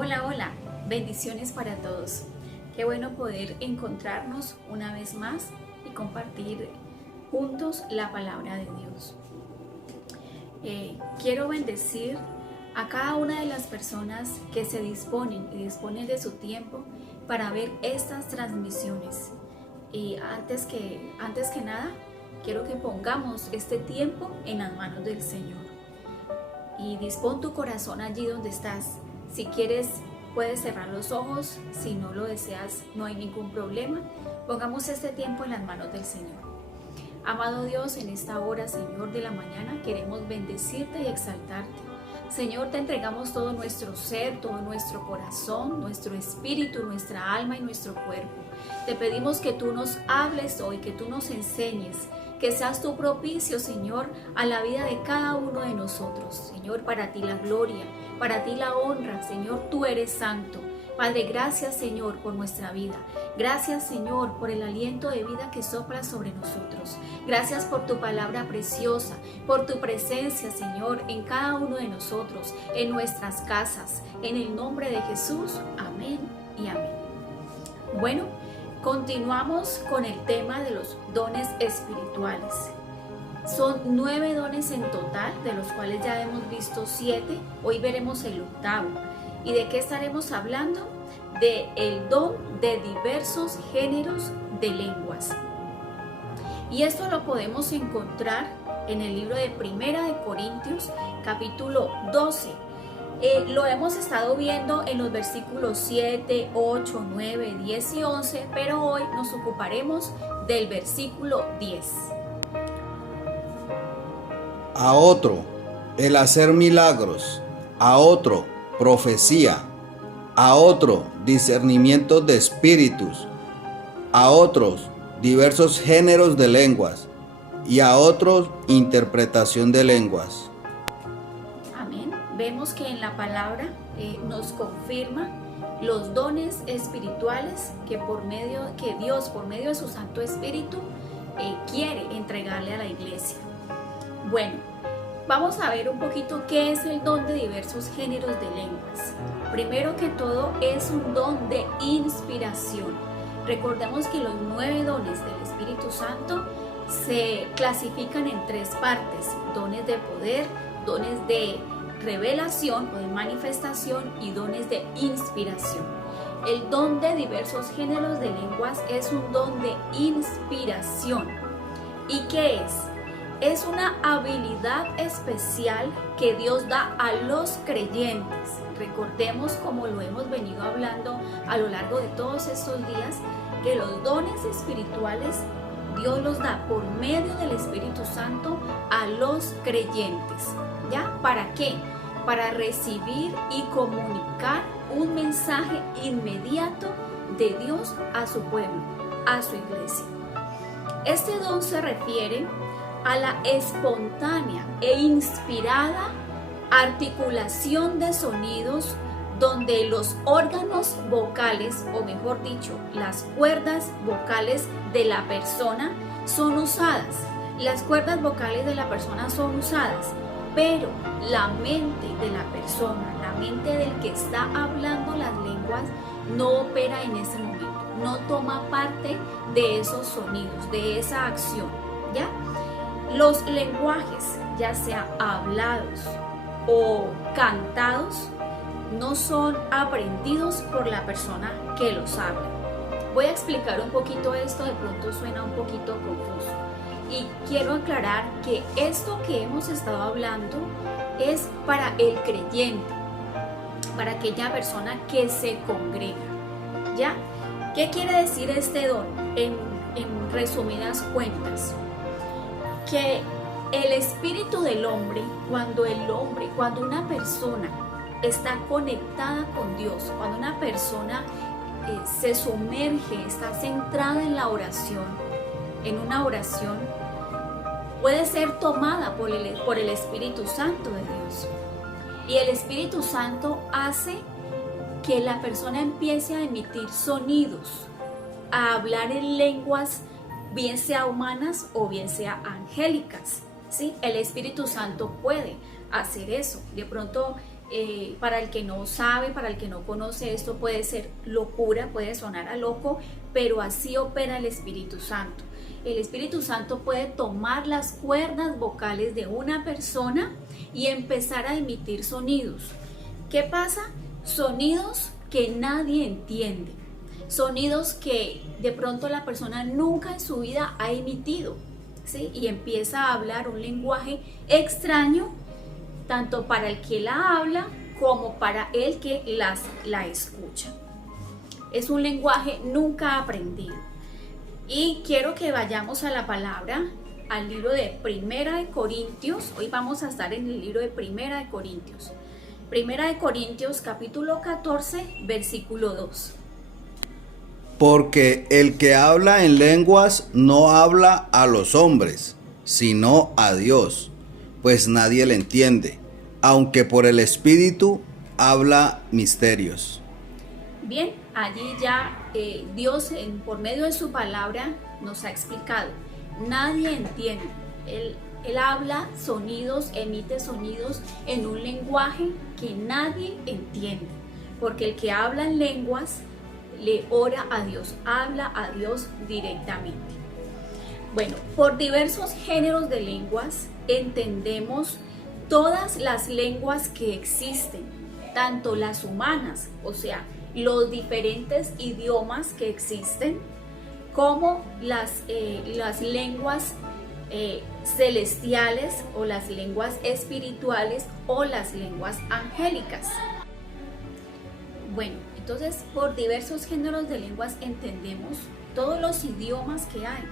Hola, hola, bendiciones para todos. Qué bueno poder encontrarnos una vez más y compartir juntos la palabra de Dios. Quiero bendecir a cada una de las personas que se disponen de su tiempo para ver estas transmisiones. Y antes que nada, quiero que pongamos este tiempo en las manos del Señor. Y dispón tu corazón allí donde estás. Si quieres, puedes cerrar los ojos. Si no lo deseas, no hay ningún problema. Pongamos este tiempo en las manos del Señor. Amado Dios, en esta hora, Señor, de la mañana, queremos bendecirte y exaltarte. Señor, te entregamos todo nuestro ser, todo nuestro corazón, nuestro espíritu, nuestra alma y nuestro cuerpo. Te pedimos que tú nos hables hoy, que tú nos enseñes, que seas tú propicio, Señor, a la vida de cada uno de nosotros. Señor, para ti la gloria, para ti la honra. Señor, tú eres santo. Padre, gracias, Señor, por nuestra vida. Gracias, Señor, por el aliento de vida que sopla sobre nosotros. Gracias por tu palabra preciosa, por tu presencia, Señor, en cada uno de nosotros, en nuestras casas. En el nombre de Jesús, amén y amén. Bueno, continuamos con el tema de los dones espirituales. Son 9 dones en total, de los cuales ya hemos visto 7. Hoy veremos el 8º. ¿Y de qué estaremos hablando? De el don de diversos géneros de lenguas. Y esto lo podemos encontrar en el libro de Primera de Corintios, capítulo 12. Lo hemos estado viendo en los versículos 7, 8, 9, 10 y 11, pero hoy nos ocuparemos del versículo 10. A otro, el hacer milagros. A otro, profecía. A otro, discernimiento de espíritus. A otros, diversos géneros de lenguas. Y a otros, interpretación de lenguas. Amén. Vemos que en la palabra nos confirma los dones espirituales que Dios, por medio de su Santo Espíritu, quiere entregarle a la iglesia. Bueno, vamos a ver un poquito qué es el don de diversos géneros de lenguas. Primero que todo, es un don de inspiración. Recordemos que los 9 dones del Espíritu Santo se clasifican en 3 partes: dones de poder, dones de revelación o de manifestación y dones de inspiración. El don de diversos géneros de lenguas es un don de inspiración. ¿Y qué es? Es una habilidad especial que Dios da a los creyentes. Recordemos, como lo hemos venido hablando a lo largo de todos estos días, que los dones espirituales Dios los da por medio del Espíritu Santo a los creyentes. ¿Ya? ¿Para qué? Para recibir y comunicar un mensaje inmediato de Dios a su pueblo, a su iglesia. Este don se refiere a la espontánea e inspirada articulación de sonidos donde los órganos vocales, o mejor dicho, las cuerdas vocales de la persona son usadas. Las cuerdas vocales de la persona son usadas, pero la mente de la persona, la mente del que está hablando las lenguas, no opera en ese momento, no toma parte de esos sonidos, de esa acción, ¿ya? Los lenguajes, ya sea hablados o cantados, no son aprendidos por la persona que los habla. Voy a explicar un poquito esto, de pronto suena un poquito confuso. Y quiero aclarar que esto que hemos estado hablando es para el creyente, para aquella persona que se congrega, ¿ya? ¿Qué quiere decir este don? En resumidas cuentas, que el espíritu del hombre, cuando una persona está conectada con Dios, cuando una persona se sumerge, está centrada en la oración, en una oración, puede ser tomada por el Espíritu Santo de Dios. Y el Espíritu Santo hace que la persona empiece a emitir sonidos, a hablar en lenguas, bien sea humanas o bien sea angélicas. ¿Sí? El Espíritu Santo puede hacer eso. De pronto Para el que no sabe, para el que no conoce, esto puede ser locura, puede sonar a loco, pero así opera el Espíritu Santo. El Espíritu Santo puede tomar las cuerdas vocales de una persona y empezar a emitir sonidos. ¿Qué pasa? Sonidos que nadie entiende, sonidos que de pronto la persona nunca en su vida ha emitido, ¿sí? Y empieza a hablar un lenguaje extraño, tanto para el que la habla como para el que la escucha. Es un lenguaje nunca aprendido. Y quiero que vayamos a la palabra, al libro de Primera de Corintios. Hoy vamos a estar en el libro de Primera de Corintios. Primera de Corintios, capítulo 14, versículo 2. Porque el que habla en lenguas no habla a los hombres, sino a Dios, pues nadie le entiende, aunque por el Espíritu habla misterios. Bien, allí ya Dios por medio de su palabra nos ha explicado. Nadie entiende. Él habla sonidos, emite sonidos en un lenguaje que nadie entiende. Porque el que habla en lenguas le ora a Dios, habla a Dios directamente. Bueno, por diversos géneros de lenguas entendemos todas las lenguas que existen, tanto las humanas, o sea, los diferentes idiomas que existen, como las lenguas celestiales o las lenguas espirituales o las lenguas angélicas. Bueno, entonces por diversos géneros de lenguas entendemos todos los idiomas que hay.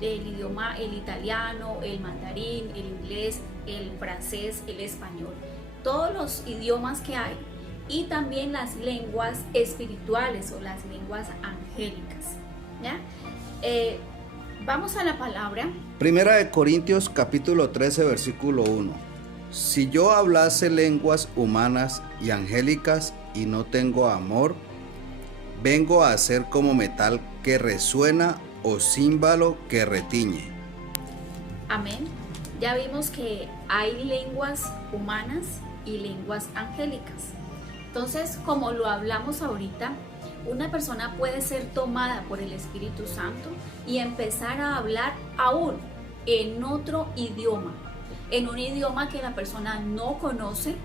El italiano, el mandarín, el inglés, el francés, el español, todos los idiomas que hay, y también las lenguas espirituales o las lenguas angélicas, ¿ya? Vamos a la palabra. Primera de Corintios capítulo 13 versículo 1. Si yo hablase lenguas humanas y angélicas y no tengo amor, vengo a ser como metal que resuena o címbalo que retiñe. Amén. Ya vimos que hay lenguas humanas y lenguas angélicas. Entonces, como lo hablamos ahorita, una persona puede ser tomada por el Espíritu Santo y empezar a hablar aún en otro idioma, en un idioma que la persona no conoce,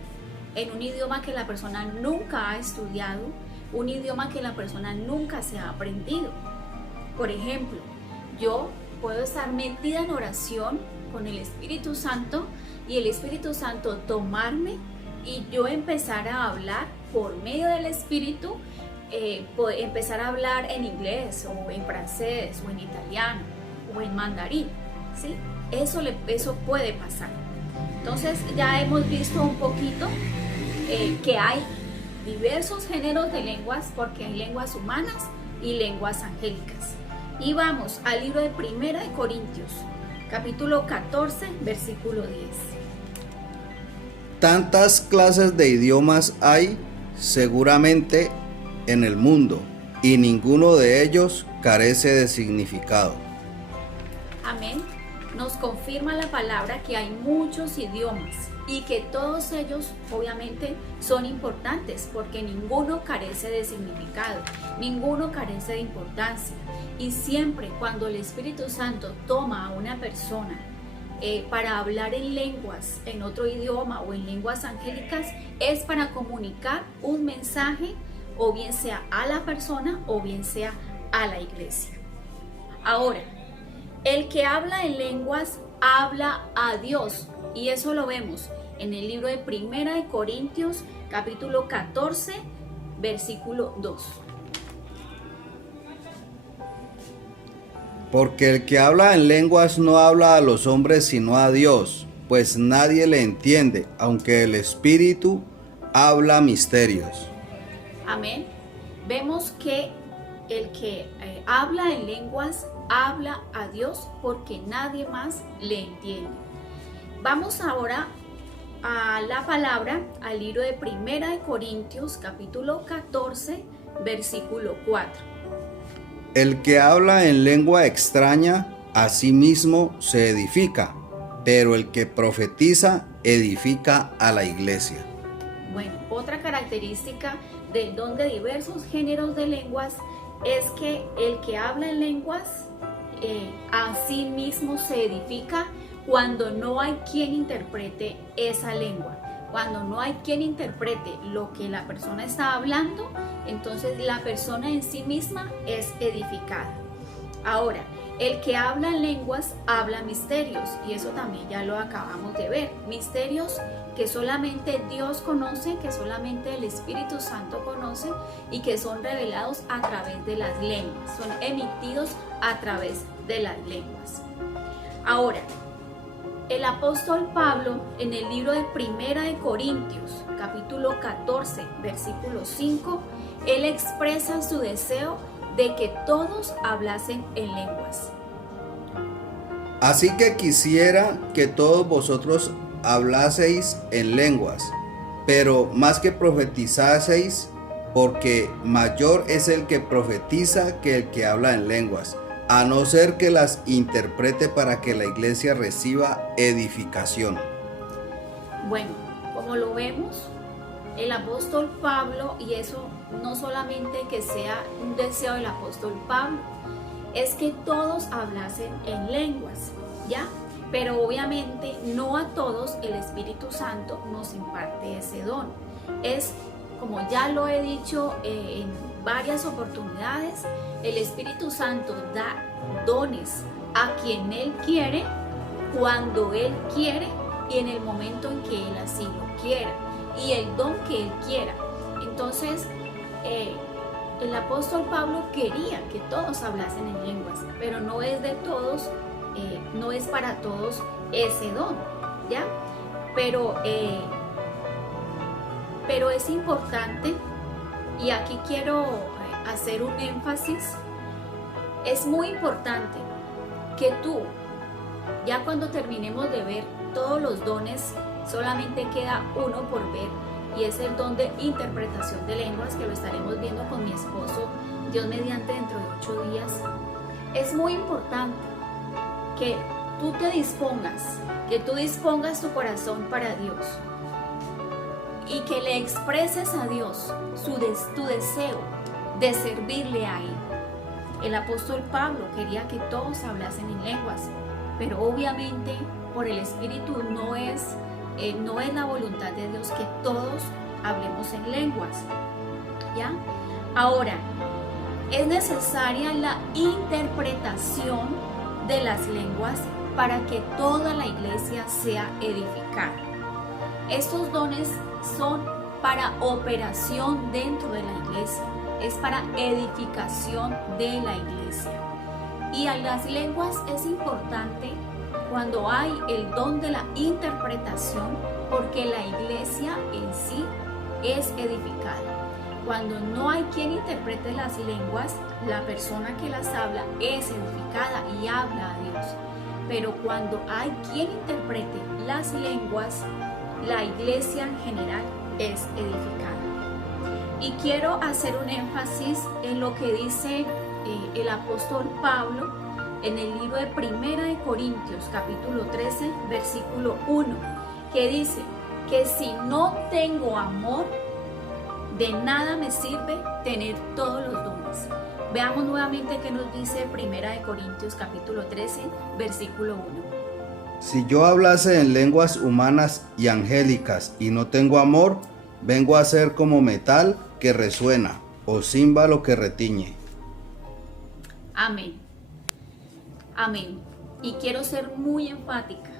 en un idioma que la persona nunca ha estudiado, un idioma que la persona nunca se ha aprendido. Por ejemplo, yo puedo estar metida en oración con el Espíritu Santo y el Espíritu Santo tomarme y yo empezar a hablar por medio del Espíritu, empezar a hablar en inglés o en francés o en italiano o en mandarín, ¿sí? Eso puede pasar. Entonces ya hemos visto un poquito que hay diversos géneros de lenguas, porque hay lenguas humanas y lenguas angélicas. Y vamos al libro de Primera de Corintios, capítulo 14, versículo 10. Tantas clases de idiomas hay seguramente en el mundo, y ninguno de ellos carece de significado. Amén. Nos confirma la palabra que hay muchos idiomas y que todos ellos obviamente son importantes, porque ninguno carece de significado, ninguno carece de importancia. Y siempre cuando el Espíritu Santo toma a una persona para hablar en lenguas, en otro idioma o en lenguas angélicas, es para comunicar un mensaje, o bien sea a la persona o bien sea a la iglesia. Ahora, el que habla en lenguas habla a Dios, y eso lo vemos en el libro de Primera de Corintios, capítulo 14, versículo 2. Porque el que habla en lenguas no habla a los hombres sino a Dios, pues nadie le entiende, aunque el Espíritu habla misterios. Amén. Vemos que el que habla en lenguas habla a Dios, porque nadie más le entiende. Vamos ahora a la palabra, al libro de Primera de Corintios, capítulo 14, versículo 4. El que habla en lengua extraña a sí mismo se edifica, pero el que profetiza edifica a la iglesia. Bueno, otra característica del don de diversos géneros de lenguas es que el que habla en lenguas a sí mismo se edifica cuando no hay quien interprete esa lengua. Cuando no hay quien interprete lo que la persona está hablando, entonces la persona en sí misma es edificada. Ahora, el que habla en lenguas habla misterios, y eso también ya lo acabamos de ver. Misterios que solamente Dios conoce, que solamente el Espíritu Santo conoce y que son revelados a través de las lenguas, son emitidos a través de las lenguas. Ahora, el apóstol Pablo en el libro de Primera de Corintios, capítulo 14, versículo 5, él expresa su deseo de que todos hablasen en lenguas. Así que quisiera que todos vosotros hablaseis en lenguas, pero más que profetizaseis, porque mayor es el que profetiza que el que habla en lenguas, a no ser que las interprete para que la iglesia reciba edificación. Bueno, como lo vemos, el apóstol Pablo, y eso no solamente que sea un deseo del apóstol Pablo, es que todos hablasen en lenguas, ¿ya? Pero obviamente no a todos el Espíritu Santo nos imparte ese don. Es, como ya lo he dicho en varias oportunidades, el Espíritu Santo da dones a quien Él quiere, cuando Él quiere y en el momento en que Él así lo quiera, y el don que Él quiera. Entonces, el apóstol Pablo quería que todos hablasen en lenguas, pero no es de todos, no es para todos ese don, ¿ya? Pero es importante, y aquí quiero hacer un énfasis, es muy importante que tú, ya cuando terminemos de ver todos los dones, solamente queda uno por ver, y es el don de interpretación de lenguas, que lo estaremos viendo con mi esposo, Dios mediante, dentro de 8 días. Es muy importante que tú te dispongas, que tú dispongas tu corazón para Dios y que le expreses a Dios tu deseo de servirle a Él. El apóstol Pablo quería que todos hablasen en lenguas, pero obviamente por el Espíritu no es la voluntad de Dios que todos hablemos en lenguas, ¿ya? Ahora, es necesaria la interpretación de las lenguas para que toda la iglesia sea edificada. Estos dones son para operación dentro de la iglesia, es para edificación de la iglesia. Y a las lenguas es importante cuando hay el don de la interpretación, porque la iglesia en sí es edificada. Cuando no hay quien interprete las lenguas, la persona que las habla es edificada y habla a Dios. Pero cuando hay quien interprete las lenguas, la iglesia en general es edificada. Y quiero hacer un énfasis en lo que dice el apóstol Pablo en el libro de Primera de Corintios, capítulo 13, versículo 1, que dice que si no tengo amor, de nada me sirve tener todos los dones. Veamos nuevamente qué nos dice Primera de Corintios, capítulo 13, versículo 1. Si yo hablase en lenguas humanas y angélicas y no tengo amor, vengo a ser como metal que resuena o címbalo que retiñe. Amén. Amén. Y quiero ser muy enfática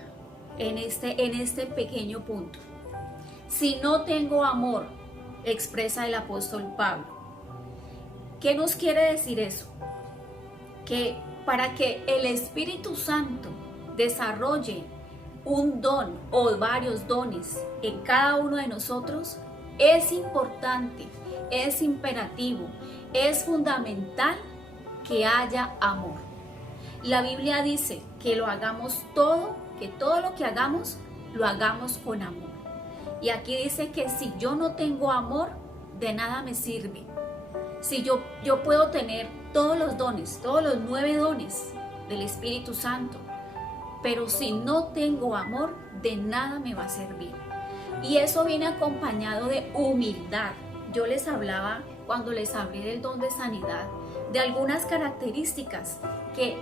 en este pequeño punto. Si no tengo amor, expresa el apóstol Pablo. ¿Qué nos quiere decir eso? Que para que el Espíritu Santo desarrolle un don o varios dones en cada uno de nosotros, es importante, es imperativo, es fundamental que haya amor. La Biblia dice que lo hagamos todo, que todo lo que hagamos, lo hagamos con amor. Y aquí dice que si yo no tengo amor, de nada me sirve. Si yo puedo tener todos los dones, todos los 9 dones del Espíritu Santo, pero si no tengo amor, de nada me va a servir. Y eso viene acompañado de humildad. Yo les hablaba, cuando les hablé del don de sanidad, de algunas características que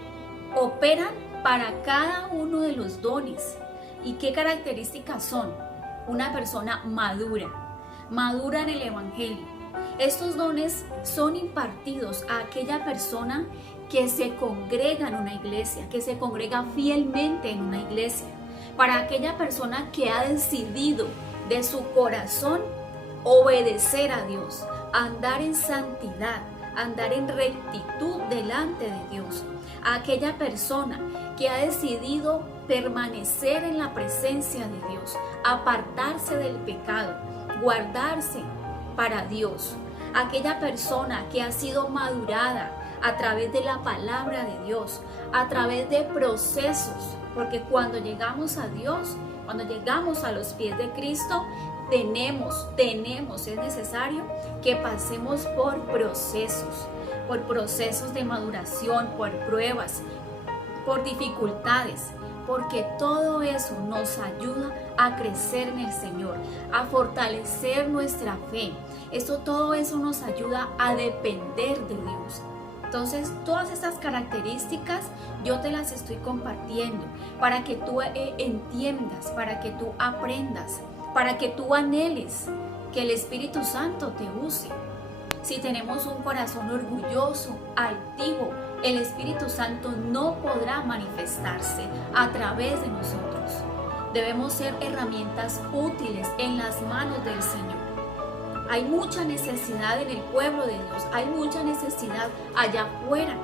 operan para cada uno de los dones. ¿Y qué características son? Una persona madura en el Evangelio. Estos dones son impartidos a aquella persona que se congrega en una iglesia, que se congrega fielmente en una iglesia, para aquella persona que ha decidido de su corazón obedecer a Dios, andar en santidad, andar en rectitud delante de Dios, a aquella persona que ha decidido permanecer en la presencia de Dios, apartarse del pecado, guardarse para Dios, aquella persona que ha sido madurada a través de la palabra de Dios, a través de procesos, porque cuando llegamos a Dios, cuando llegamos a los pies de Cristo, es necesario que pasemos por procesos de maduración, por pruebas, por dificultades, porque todo eso nos ayuda a crecer en el Señor, a fortalecer nuestra fe. Todo eso nos ayuda a depender de Dios. Entonces, todas estas características yo te las estoy compartiendo para que tú entiendas, para que tú aprendas, para que tú anheles que el Espíritu Santo te use. Si tenemos un corazón orgulloso, altivo, el Espíritu Santo no podrá manifestarse a través de nosotros. Debemos ser herramientas útiles en las manos del Señor. Hay mucha necesidad en el pueblo de Dios, hay mucha necesidad allá afuera,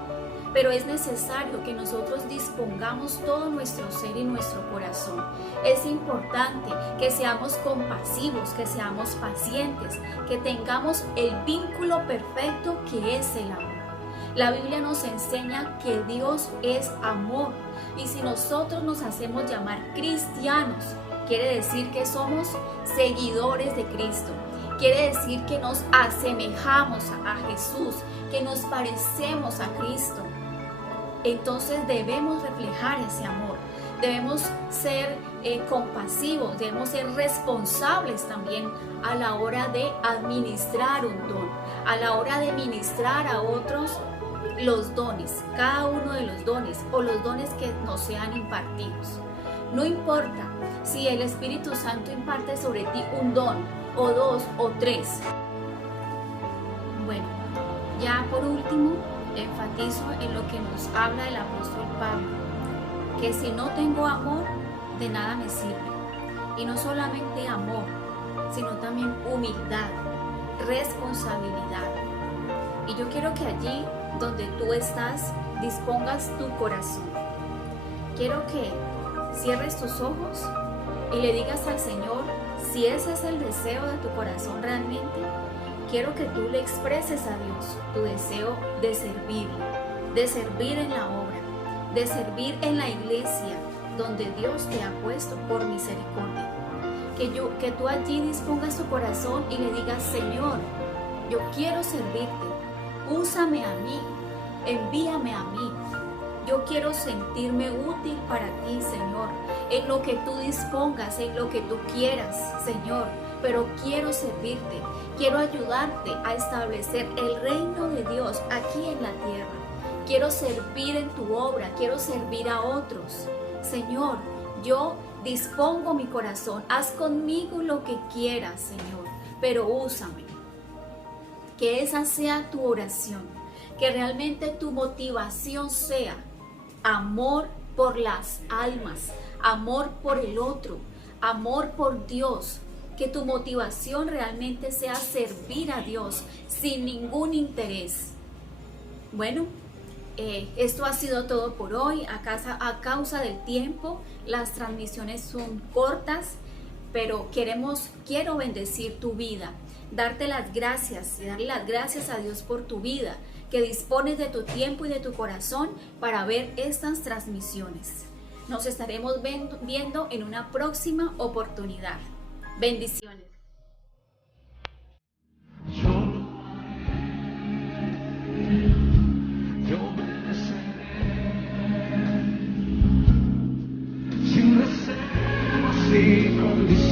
pero es necesario que nosotros dispongamos todo nuestro ser y nuestro corazón. Es importante que seamos compasivos, que seamos pacientes, que tengamos el vínculo perfecto que es el amor. La Biblia nos enseña que Dios es amor, y si nosotros nos hacemos llamar cristianos, quiere decir que somos seguidores de Cristo. Quiere decir que nos asemejamos a Jesús, que nos parecemos a Cristo. Entonces debemos reflejar ese amor, debemos ser compasivos, debemos ser responsables también a la hora de administrar un don, a la hora de ministrar a otros los dones, cada uno de los dones o los dones que nos sean impartidos. No importa si el Espíritu Santo imparte sobre ti un don, o dos, o tres. Bueno, ya por último, enfatizo en lo que nos habla el apóstol Pablo, que si no tengo amor, de nada me sirve. Y no solamente amor, sino también humildad, responsabilidad. Y yo quiero que allí donde tú estás, dispongas tu corazón. Quiero que cierres tus ojos y le digas al Señor, si ese es el deseo de tu corazón realmente, quiero que tú le expreses a Dios tu deseo de servirle, de servir en la obra, de servir en la iglesia donde Dios te ha puesto por misericordia. Que tú allí dispongas tu corazón y le digas, Señor, yo quiero servirte, úsame a mí, envíame a mí. Yo quiero sentirme útil para ti, Señor, en lo que tú dispongas, en lo que tú quieras, Señor, pero quiero servirte, quiero ayudarte a establecer el reino de Dios aquí en la tierra. Quiero servir en tu obra, quiero servir a otros. Señor, yo dispongo mi corazón, haz conmigo lo que quieras, Señor, pero úsame. Que esa sea tu oración, que realmente tu motivación sea amor por las almas, amor por el otro, amor por Dios. Que tu motivación realmente sea servir a Dios sin ningún interés. Bueno, esto ha sido todo por hoy. A causa del tiempo, las transmisiones son cortas, pero quiero bendecir tu vida, darte las gracias y darle las gracias a Dios por tu vida, que dispones de tu tiempo y de tu corazón para ver estas transmisiones. Nos estaremos viendo en una próxima oportunidad. Bendiciones. Sin condición.